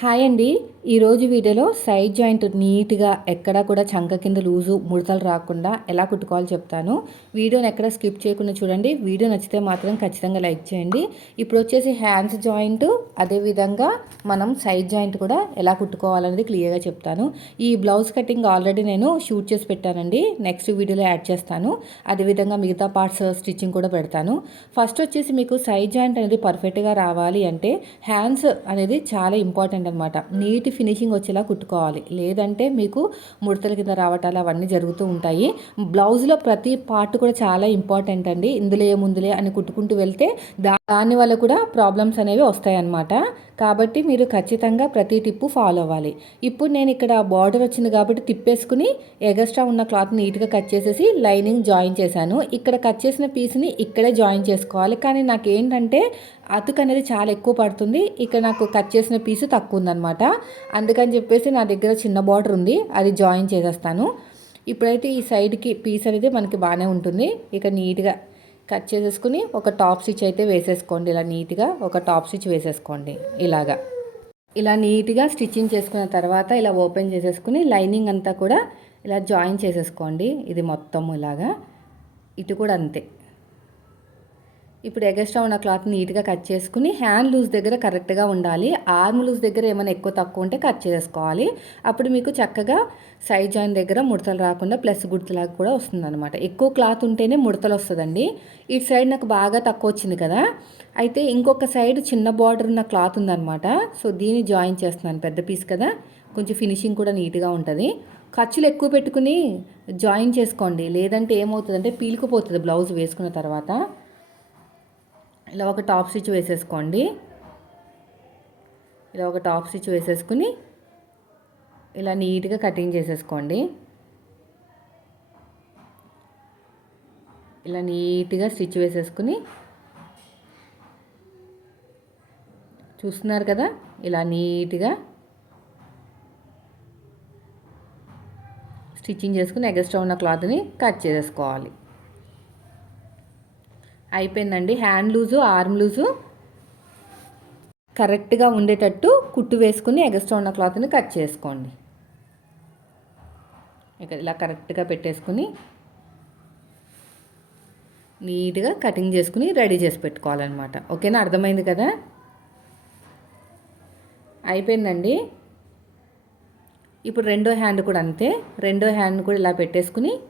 Hi అండి. ఈరోజు వీడియోలో సైడ్ జాయింట్ నీట్గా ఎక్కడా కూడా చంక కింద లూజు ముడతలు రాకుండా ఎలా కుట్టుకోవాలో చెప్తాను. వీడియోని ఎక్కడ స్కిప్ చేయకుండా చూడండి. వీడియో నచ్చితే మాత్రం ఖచ్చితంగా లైక్ చేయండి. ఇప్పుడు వచ్చేసి హ్యాండ్స్ జాయింట్ అదేవిధంగా మనం సైడ్ జాయింట్ కూడా ఎలా కుట్టుకోవాలనేది క్లియర్గా చెప్తాను. ఈ బ్లౌజ్ కటింగ్ ఆల్రెడీ నేను షూట్ చేసి పెట్టానండి. నెక్స్ట్ వీడియోలో యాడ్ చేస్తాను. అదేవిధంగా మిగతా పార్ట్స్ స్టిచ్చింగ్ కూడా పెడతాను. ఫస్ట్ వచ్చేసి మీకు సైడ్ జాయింట్ అనేది పర్ఫెక్ట్గా రావాలి అంటే హ్యాండ్స్ అనేది చాలా ఇంపార్టెంట్ అనమాట నీట్ ఫినిషింగ్ వచ్చేలా కుట్టుకోవాలి. లేదంటే మీకు ముడతల కింద రావటాలు అవన్నీ జరుగుతూ ఉంటాయి. బ్లౌజ్లో ప్రతి పార్ట్ కూడా చాలా ఇంపార్టెంట్ అండి. ఇందులో ఏముందులే అని కుట్టుకుంటూ వెళ్తే దాని వల్ల కూడా ప్రాబ్లమ్స్ అనేవి వస్తాయన్నమాట. కాబట్టి మీరు ఖచ్చితంగా ప్రతి టిప్పు ఫాలో అవ్వాలి. ఇప్పుడు నేను ఇక్కడ బార్డర్ వచ్చింది కాబట్టి తిప్పేసుకుని ఎగస్ట్రా ఉన్న క్లాత్ నీట్గా కట్ చేసేసి లైనింగ్ జాయిన్ చేశాను. ఇక్కడ కట్ చేసిన పీస్ని ఇక్కడే జాయిన్ చేసుకోవాలి. కానీ నాకు ఏంటంటే అతుకు అనేది చాలా ఎక్కువ పడుతుంది. ఇక్కడ నాకు కట్ చేసిన పీసు తక్కువ ఉందనమాట అందుకని చెప్పేసి నా దగ్గర చిన్న బార్డర్ ఉంది. అది జాయిన్ చేసేస్తాను. ఇప్పుడైతే ఈ సైడ్కి పీస్ అనేది మనకి బాగానే ఉంటుంది. ఇక నీట్గా కట్ చేసేసుకుని ఒక టాప్ స్టిచ్ అయితే వేసేసుకోండి. ఇలా నీట్గా ఒక టాప్ స్టిచ్ వేసేసుకోండి. ఇలాగా. ఇలా నీట్గా స్టిచ్చింగ్ చేసుకున్న తర్వాత ఇలా ఓపెన్ చేసేసుకుని లైనింగ్ అంతా కూడా ఇలా జాయిన్ చేసేసుకోండి. ఇది మొత్తం ఇలాగా. ఇటు కూడా అంతే. ఇప్పుడు ఎగస్ట్రా ఉన్న క్లాత్ నీట్గా కట్ చేసుకుని హ్యాండ్ లూజ్ దగ్గర కరెక్ట్గా ఉండాలి. ఆర్మ్ లూజ్ దగ్గర ఏమైనా ఎక్కువ తక్కువ ఉంటే కట్ చేసుకోవాలి. అప్పుడు మీకు చక్కగా సైడ్ జాయిన్ దగ్గర ముడతలు రాకుండా ప్లస్ గుర్తులాగా కూడా వస్తుందన్నమాట. ఎక్కువ క్లాత్ ఉంటేనే ముడతలు వస్తుందండి. ఇటు సైడ్ నాకు బాగా తక్కువ వచ్చింది కదా. అయితే ఇంకొక సైడ్ చిన్న బార్డర్ ఉన్న క్లాత్ ఉందన్నమాట. సో దీన్ని జాయిన్ చేస్తున్నాను. పెద్ద పీస్ కదా. కొంచెం ఫినిషింగ్ కూడా నీట్గా ఉంటుంది. ఖర్చులు ఎక్కువ పెట్టుకుని జాయిన్ చేసుకోండి. లేదంటే ఏమవుతుందంటే పీలుకుపోతుంది బ్లౌజ్ వేసుకున్న తర్వాత. ఇలా ఒక టాప్ స్టిచ్ వేసేసుకోండి. ఇలా ఒక టాప్ స్టిచ్ వేసేసుకుని ఇలా నీట్గా కటింగ్ చేసేసుకోండి. ఇలా నీట్గా స్టిచ్ వేసేసుకుని చూస్తున్నారు కదా? ఇలా నీట్గా స్టిచ్చింగ్ చేసుకుని ఎగస్ట్రా ఉన్న క్లాత్ని కట్ చేసేసుకోవాలి. అయిపోయిందండి. హ్యాండ్ లూజు ఆర్మ్ లూజు కరెక్ట్గా ఉండేటట్టు కుట్టు వేసుకుని ఎగస్ట్రా ఉన్న క్లాత్ని కట్ చేసుకోండి. ఇక ఇలా కరెక్ట్గా పెట్టేసుకుని నీట్గా కటింగ్ చేసుకుని రెడీ చేసి పెట్టుకోవాలన్నమాట. ఓకేనా? అర్థమైంది కదా? అయిపోయిందండి. ఇప్పుడు రెండో హ్యాండ్ కూడా అంతే. రెండో హ్యాండ్ కూడా ఇలా పెట్టేసుకుని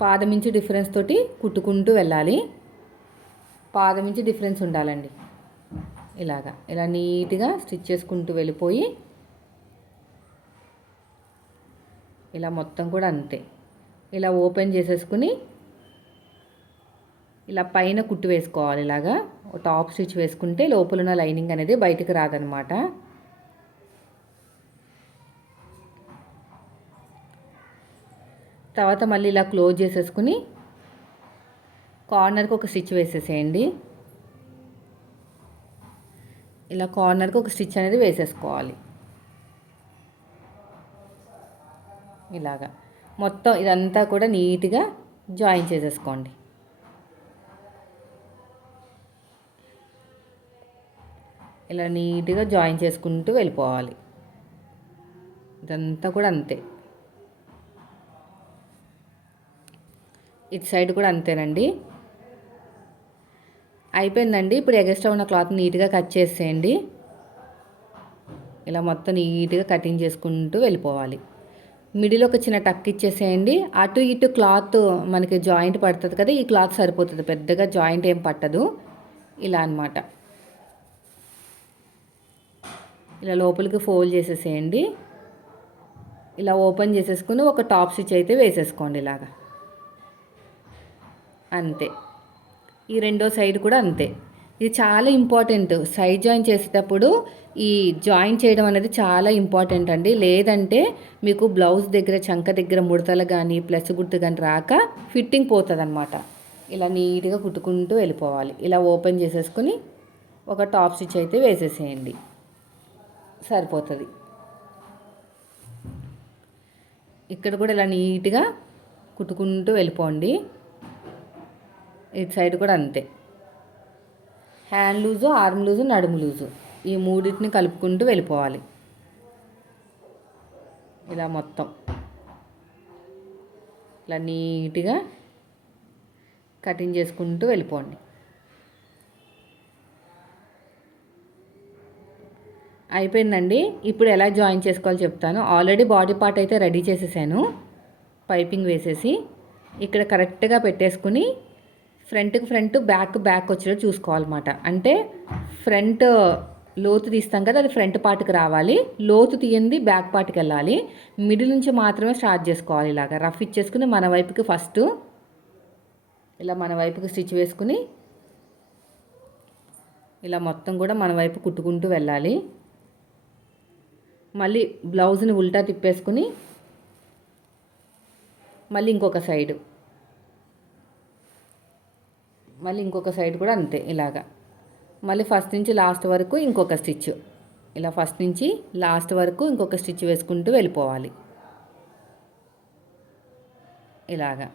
పాదమించి డిఫరెన్స్ తోటి కుట్టుకుంటూ వెళ్ళాలి. పాదమించి డిఫరెన్స్ ఉండాలండి. ఇలాగా ఇలా నీట్గా స్టిచ్ చేసుకుంటూ వెళ్ళిపోయి ఇలా మొత్తం కూడా అంతే. ఇలా ఓపెన్ చేసేసుకుని ఇలా పైన కుట్టు వేసుకోవాలి ఇలాగా. టాప్ స్టిచ్ వేసుకుంటే లోపల ఉన్న లైనింగ్ అనేది బయటకు రాదనమాట. తర్వాత మళ్ళీ ఇలా క్లోజ్ చేసేసుకుని కార్నర్కి ఒక స్టిచ్ వేసేసేయండి. ఇలా కార్నర్కి ఒక స్టిచ్ అనేది వేసేసుకోవాలి. ఇలాగా. మొత్తం ఇదంతా కూడా నీట్గా జాయిన్ చేసేసుకోండి. ఇలా నీట్గా జాయిన్ చేసుకుంటూ వెళ్ళిపోవాలి. ఇదంతా కూడా అంతే. ఇటు సైడ్ కూడా అంతేనండి. అయిపోయిందండి. ఇప్పుడు ఎగస్ట్రా ఉన్న క్లాత్ నీట్గా కట్ చేసేయండి. ఇలా మొత్తం నీట్గా కటింగ్ చేసుకుంటూ వెళ్ళిపోవాలి. మిడిల్ ఒక చిన్న టక్ ఇచ్చేసేయండి. అటు ఇటు క్లాత్ మనకి జాయింట్ పడుతుంది కదా ఈ క్లాత్ సరిపోతుంది. పెద్దగా జాయింట్ ఏం పట్టదు. ఇలా అనమాట ఇలా లోపలికి ఫోల్డ్ చేసేసేయండి. ఇలా ఓపెన్ చేసేసుకుని ఒక టాప్ స్టిచ్ అయితే వేసేసుకోండి ఇలాగా. అంతే. ఈ రెండో సైడ్ కూడా అంతే. ఇది చాలా ఇంపార్టెంట్. సైడ్ జాయిన్ చేసేటప్పుడు ఈ జాయిన్ చేయడం అనేది చాలా ఇంపార్టెంట్ అండి. లేదంటే మీకు బ్లౌజ్ దగ్గర చంక దగ్గర ముడతలు కానీ ప్లస్ గుర్తు కానీ రాక ఫిట్టింగ్ పోతుంది అనమాట ఇలా నీట్గా కుట్టుకుంటూ వెళ్ళిపోవాలి. ఇలా ఓపెన్ చేసేసుకుని ఒక టాప్ స్టిచ్ అయితే వేసేసేయండి. సరిపోతుంది. ఇక్కడ కూడా ఇలా నీట్గా కుట్టుకుంటూ వెళ్ళిపోండి. ఇటు సైడ్ కూడా అంతే. హ్యాండ్ లూజు ఆర్మ్ లూజు నడుము లూజు. ఈ మూడింటిని కలుపుకుంటూ వెళ్ళిపోవాలి. ఇలా మొత్తం. ఇలా నీట్గా కటింగ్ చేసుకుంటూ వెళ్ళిపోండి. అయిపోయిందండి. ఇప్పుడు ఎలా జాయిన్ చేసుకోవాలో చెప్తాను. ఆల్రెడీ బాడీ పార్ట్ అయితే రెడీ చేసేసాను. పైపింగ్ వేసేసి. ఇక్కడ కరెక్ట్గా పెట్టేసుకుని ఫ్రంట్కి ఫ్రంట్ బ్యాక్ బ్యాక్ వచ్చేటట్టు చూసుకోవాలన్నమాట. అంటే ఫ్రంట్ లోతు తీస్తాం కదా అది ఫ్రంట్ పార్ట్కి రావాలి. లోతు తీయంది బ్యాక్ పార్ట్కి వెళ్ళాలి. మిడిల్ నుంచి మాత్రమే స్టార్ట్ చేసుకోవాలి ఇలాగ. రఫ్ ఇచ్చేసుకుని మన వైపుకి ఫస్ట్ ఇలా మన వైపుకి స్టిచ్ వేసుకుని ఇలా మొత్తం కూడా మన వైపు కుట్టుకుంటూ వెళ్ళాలి. మళ్ళీ బ్లౌజ్ని ఉల్టా తిప్పేసుకుని మళ్ళీ ఇంకొక సైడు. మళ్ళీ ఇంకొక సైడ్ కూడా అంతే ఇలాగా. మళ్ళీ ఫస్ట్ నుంచి లాస్ట్ వరకు ఇంకొక స్టిచ్ ఇలా ఫస్ట్ నుంచి లాస్ట్ వరకు ఇంకొక స్టిచ్ వేసుకుంటూ వెళ్ళిపోవాలి. ఇలాగా.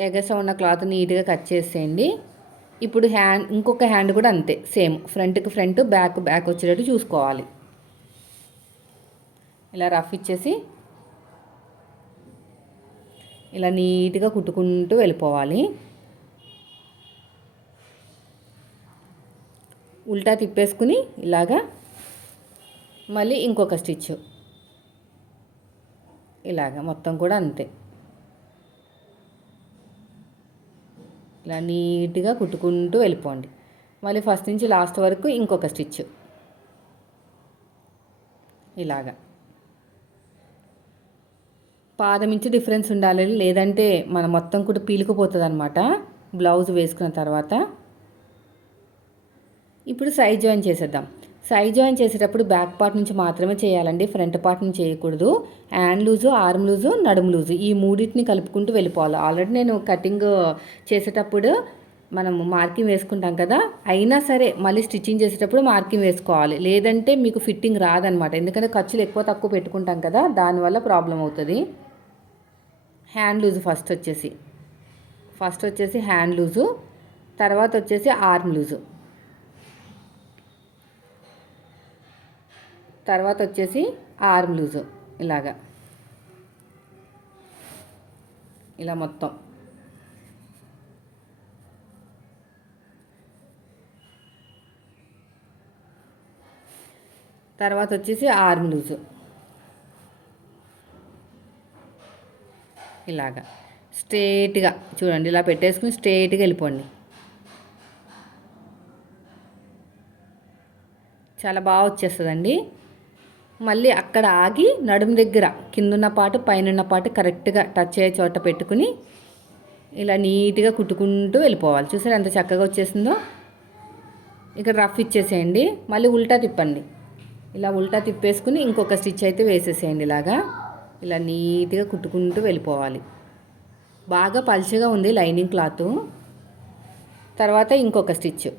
ఎగస ఉన్న క్లాత్ నీట్గా కట్ చేసేయండి. ఇప్పుడు హ్యాండ్ ఇంకొక హ్యాండ్ కూడా అంతే సేమ్ ఫ్రంట్కి ఫ్రంట్ బ్యాక్ బ్యాక్ వచ్చేటట్టు చూసుకోవాలి. ఇలా రఫ్ ఇచ్చేసి ఇలా నీట్గా కుట్టుకుంటూ వెళ్ళిపోవాలి. ఉల్టా తిప్పేసుకుని ఇలాగా మళ్ళీ ఇంకొక స్టిచ్. ఇలాగా మొత్తం కూడా అంతే. ఇలా నీట్గా కుట్టుకుంటూ వెళ్ళిపోండి. మళ్ళీ ఫస్ట్ నుంచి లాస్ట్ వరకు ఇంకొక స్టిచ్. ఇలాగా. పాదమించి డిఫరెన్స్ ఉండాలి. లేదంటే మన మొత్తం కూడా పీలుకుపోతుంది అనమాట బ్లౌజ్ వేసుకున్న తర్వాత. ఇప్పుడు సైడ్ జాయిన్ చేసేద్దాం. సైడ్ జాయిన్ చేసేటప్పుడు బ్యాక్ పార్ట్ నుంచి మాత్రమే చేయాలండి. ఫ్రంట్ పార్ట్ నుంచి చేయకూడదు. హ్యాండ్ లూజు ఆర్మ్ లూజు నడుము లూజు ఈ మూడింటిని కలుపుకుంటూ వెళ్ళిపోవాలి. ఆల్రెడీ నేను కటింగ్ చేసేటప్పుడు మనం మార్కింగ్ వేసుకుంటాం కదా. అయినా సరే మళ్ళీ స్టిచ్చింగ్ చేసేటప్పుడు మార్కింగ్ వేసుకోవాలి. లేదంటే మీకు ఫిట్టింగ్ రాదనమాట ఎందుకంటే ఖర్చులు ఎక్కువ తక్కువ పెట్టుకుంటాం కదా. దానివల్ల ప్రాబ్లం అవుతుంది. హ్యాండ్ లూజు ఫస్ట్ వచ్చేసి. ఫస్ట్ వచ్చేసి హ్యాండ్ లూజు తర్వాత వచ్చేసి ఆర్మ్ లూజు. తర్వాత వచ్చేసి ఆర్మ్ లూజు ఇలాగా. ఇలా మొత్తం. తర్వాత వచ్చేసి ఆర్మ్ లూజు. ఇలాగా. స్ట్రేట్గా చూడండి ఇలా పెట్టేసుకుని స్ట్రేట్గా వెళ్ళిపోండి. చాలా బాగా వచ్చేస్తుందండి. మళ్ళీ అక్కడ ఆగి నడుము దగ్గర కిందున్న పాటు పైన పాటు కరెక్ట్గా టచ్ అయ్యే చోట పెట్టుకుని ఇలా నీట్గా కుట్టుకుంటూ వెళ్ళిపోవాలి. చూసారు ఎంత చక్కగా వచ్చేసిందో? ఇక్కడ రఫ్ ఇచ్చేసేయండి. మళ్ళీ ఉల్టా తిప్పండి. ఇలా ఉల్టా తిప్పేసుకుని ఇంకొక స్టిచ్ అయితే వేసేసేయండి ఇలాగా. ఇలా నీట్గా కుట్టుకుంటూ వెళ్ళిపోవాలి. బాగా పలుచగా ఉంది లైనింగ్ క్లాత్. తర్వాత ఇంకొక స్టిచ్.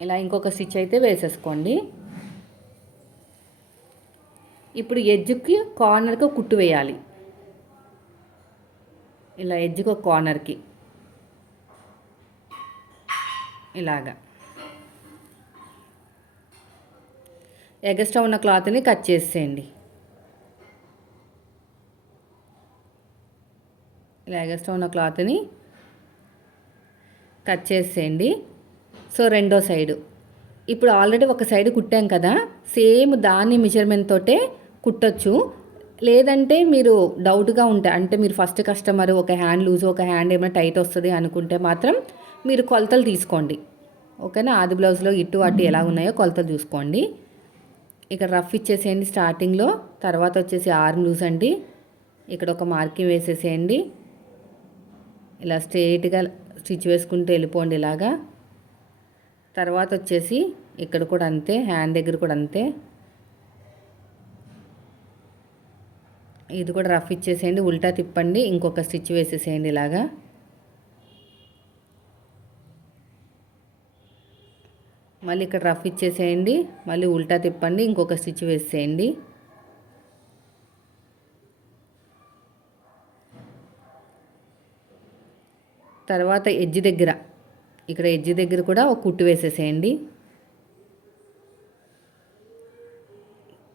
ఇలా ఇంకొక స్టిచ్ అయితే వేసేసుకోండి. ఇప్పుడు ఎడ్జ్కి కార్నర్కి కుట్టు వేయాలి. ఇలా ఎడ్జ్కి ఒక కార్నర్కి. ఇలాగా. ఎగస్ట్రా ఉన్న క్లాత్ని కట్ చేసేయండి. ఇలా ఎగస్ట్రా ఉన్న క్లాత్ని కట్ చేసేయండి. సో రెండో సైడు. ఇప్పుడు ఆల్రెడీ ఒక సైడ్ కుట్టాం కదా సేమ్ దాని మెజర్మెంట్ తోటే కుట్టచ్చు. లేదంటే మీరు డౌట్గా ఉంటే అంటే మీరు ఫస్ట్ కస్టమర్ ఒక హ్యాండ్ లూజ్ ఒక హ్యాండ్ ఏమైనా టైట్ వస్తుంది అనుకుంటే మాత్రం మీరు కొలతలు తీసుకోండి. ఓకేనా? ఆది బ్లౌజ్లో ఇటు అటు ఎలా ఉన్నాయో కొలతలు చూసుకోండి. ఇక్కడ రఫ్ ఇచ్చేసేయండి స్టార్టింగ్లో తర్వాత వచ్చేసి ఆర్మ్ లూజ్ అండి. ఇక్కడ ఒక మార్కింగ్ వేసేసేయండి. ఇలా స్ట్రేట్గా స్టిచ్ వేసుకుంటూ వెళ్ళిపోండి ఇలాగా. తర్వాత వచ్చేసి ఇక్కడ కూడా అంతే హ్యాండ్ దగ్గర కూడా అంతే. ఇది కూడా రఫ్ ఇచ్చేసేయండి ఉల్టా తిప్పండి ఇంకొక స్టిచ్ వేసేసేయండి ఇలాగా. మళ్ళీ ఇక్కడ రఫ్ ఇచ్చేసేయండి. మళ్ళీ ఉల్టా తిప్పండి. ఇంకొక స్టిచ్ వేసేయండి. తర్వాత ఎడ్జ్ దగ్గర ఇక్కడ ఎడ్జ్ దగ్గర కూడా ఒక కుట్టు వేసేసేయండి.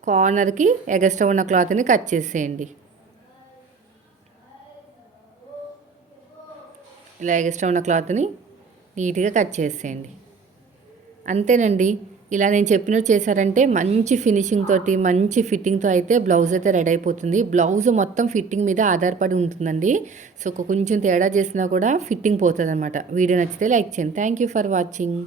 కార్నర్కి ఎగస్ట్రా ఉన్న క్లాత్ని కట్ చేసేయండి. ఇలా ఎగస్ట్రా ఉన్న క్లాత్ని నీట్గా కట్ చేసేయండి. అంతేనండి. ఇలా నేను చెప్పినట్టు చేశారంటే మంచి ఫినిషింగ్ తోటి మంచి ఫిట్టింగ్తో అయితే బ్లౌజ్ అయితే రెడీ అయిపోతుంది. బ్లౌజ్ మొత్తం ఫిట్టింగ్ మీద ఆధారపడి ఉంటుందండి. సో కొంచెం తేడా చేసినా కూడా ఫిట్టింగ్ పోతుంది అనమాట వీడియో నచ్చితే లైక్ చేయండి. Thank you for watching.